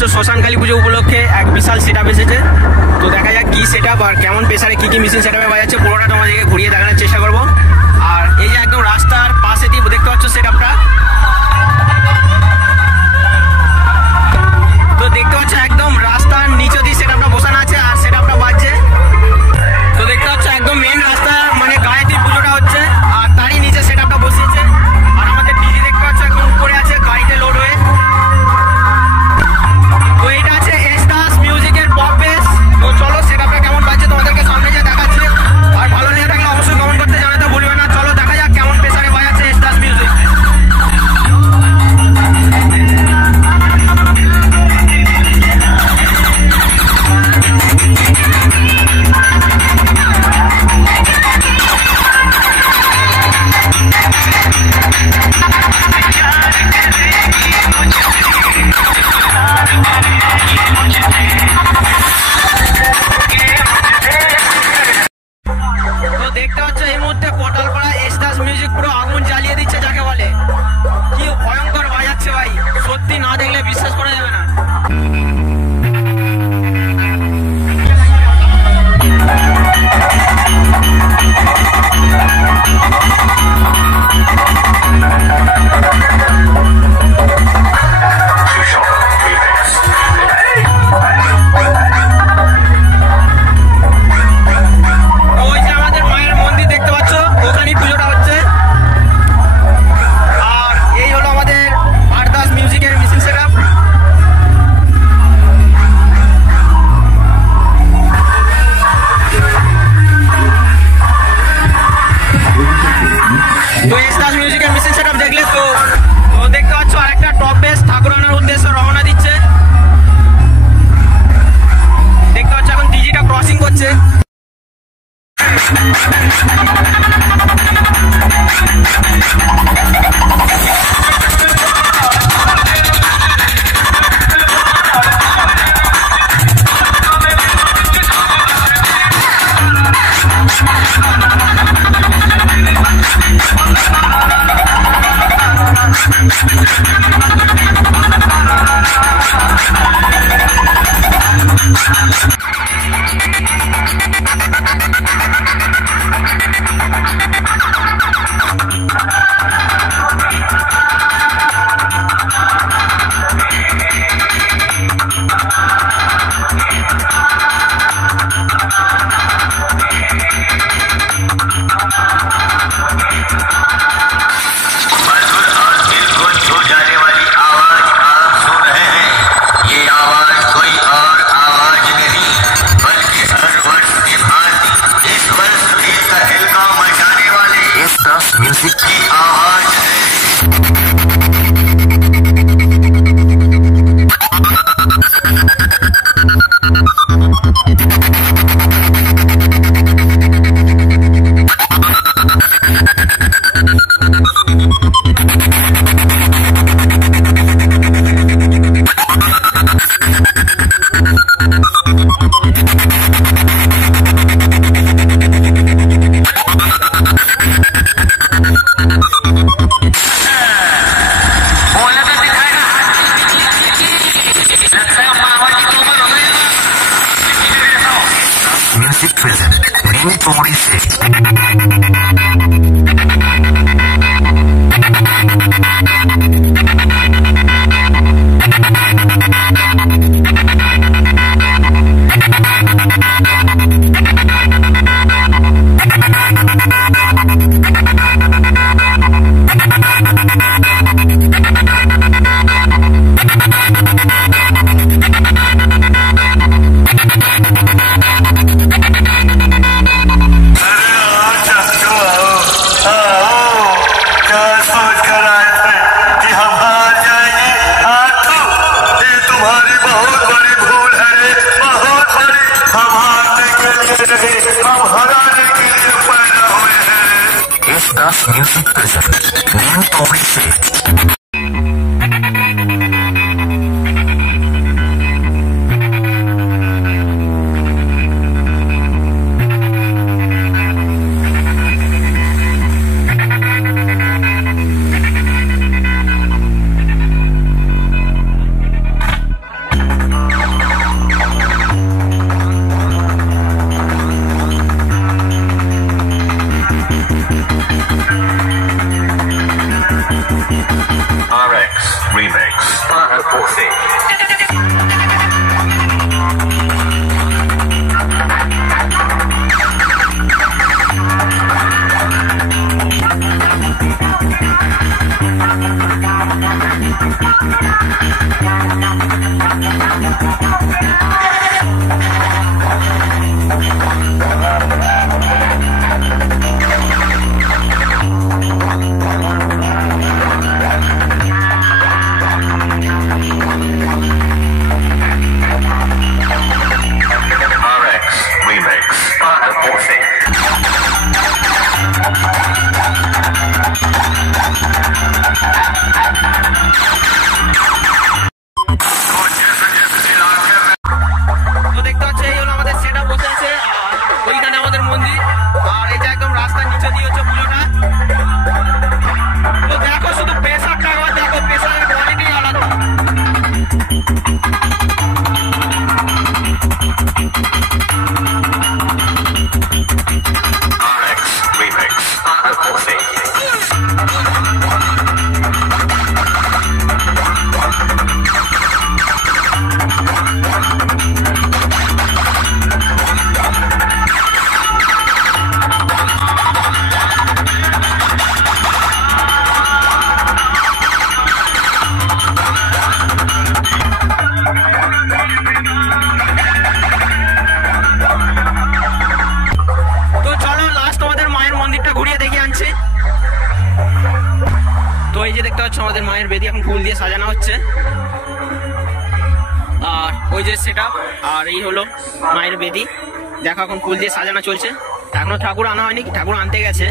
পাচ্ছ শ্মশানকালী পুজো উপলক্ষে এক বিশাল সেটআপ এসেছে। তো দেখা যাক কি সেটআপ আর কেমন প্রেসারে কি কি মেশিন সেটআপে বাজাচ্ছে, পুরোটা তোমাদেরকে ঘুরিয়ে দেখানোর চেষ্টা করবো। আর এই যে একদম রাস্তার পাশে দিয়ে দেখতে পাচ্ছ সেটআপটা, তো দেখতে পাচ্ছ একদম রাস্তার নিচে দিয়ে সেটআপটা বসানো আছে আর সেটআপটা বাজছে। তো দেখতে পাচ্ছ একদম মেন রাস্তা মানে গায়েত্রী পুজোটা হচ্ছে আর তারই নিচে সেটআপটা বসিয়েছে। আর আমাদের ডিজি দেখতে পাচ্ছ এখন উপরে আছে গাড়িতে লোড হয়ে। তো এটা আছে এসদাস মিউজিকের পপ বেস। তো চলো সেটআপটা কেমন বাজছে তোমাদেরকে সামনে যা দেখাচ্ছি। আর ভালো লেগে থাকলে অবশ্যই কমেন্ট করতে জানাতে ভুলবে না। চলো দেখা যাক কেমন প্রেসারে বাজাচ্ছে এসদাস মিউজিক। দেখতে পাচ্ছ এই মুহূর্তে পটলপাড়া এসদাস মিউজিক পুরো আগুন জ্বালিয়ে দিচ্ছে যাকে বলে। কি ভয়ঙ্কর বাজাচ্ছে ভাই, সত্যি না দেখলে বিশ্বাস করা যাবে না। তো এসদাস মিউজিকের মেশিন সেটআপ দেখলে তো দেখতে পাচ্ছ আরেকটা টপ বেস ঠাকুরানার উদ্দেশ্যে রওনা দিচ্ছে। দেখতে পাচ্ছ এখন ডিজিটা ক্রসিং করছে। म्यूजिक की आवाज म्यूजिक प्रेजेंट नीम तोड़ी से एसदास म्यूजिक प्रेजेंट नीम तोड़ी से দেখতে পাচ্ছ আমাদের মায়ের বেদি এখন ফুল দিয়ে সাজানো হচ্ছে। আর ওই যে সেটআপ, আর এই হলো মায়ের বেদি। দেখো এখন ফুল দিয়ে সাজানো চলছে। এখনো ঠাকুর আনা হয়নি, ঠাকুর আনতে গেছে।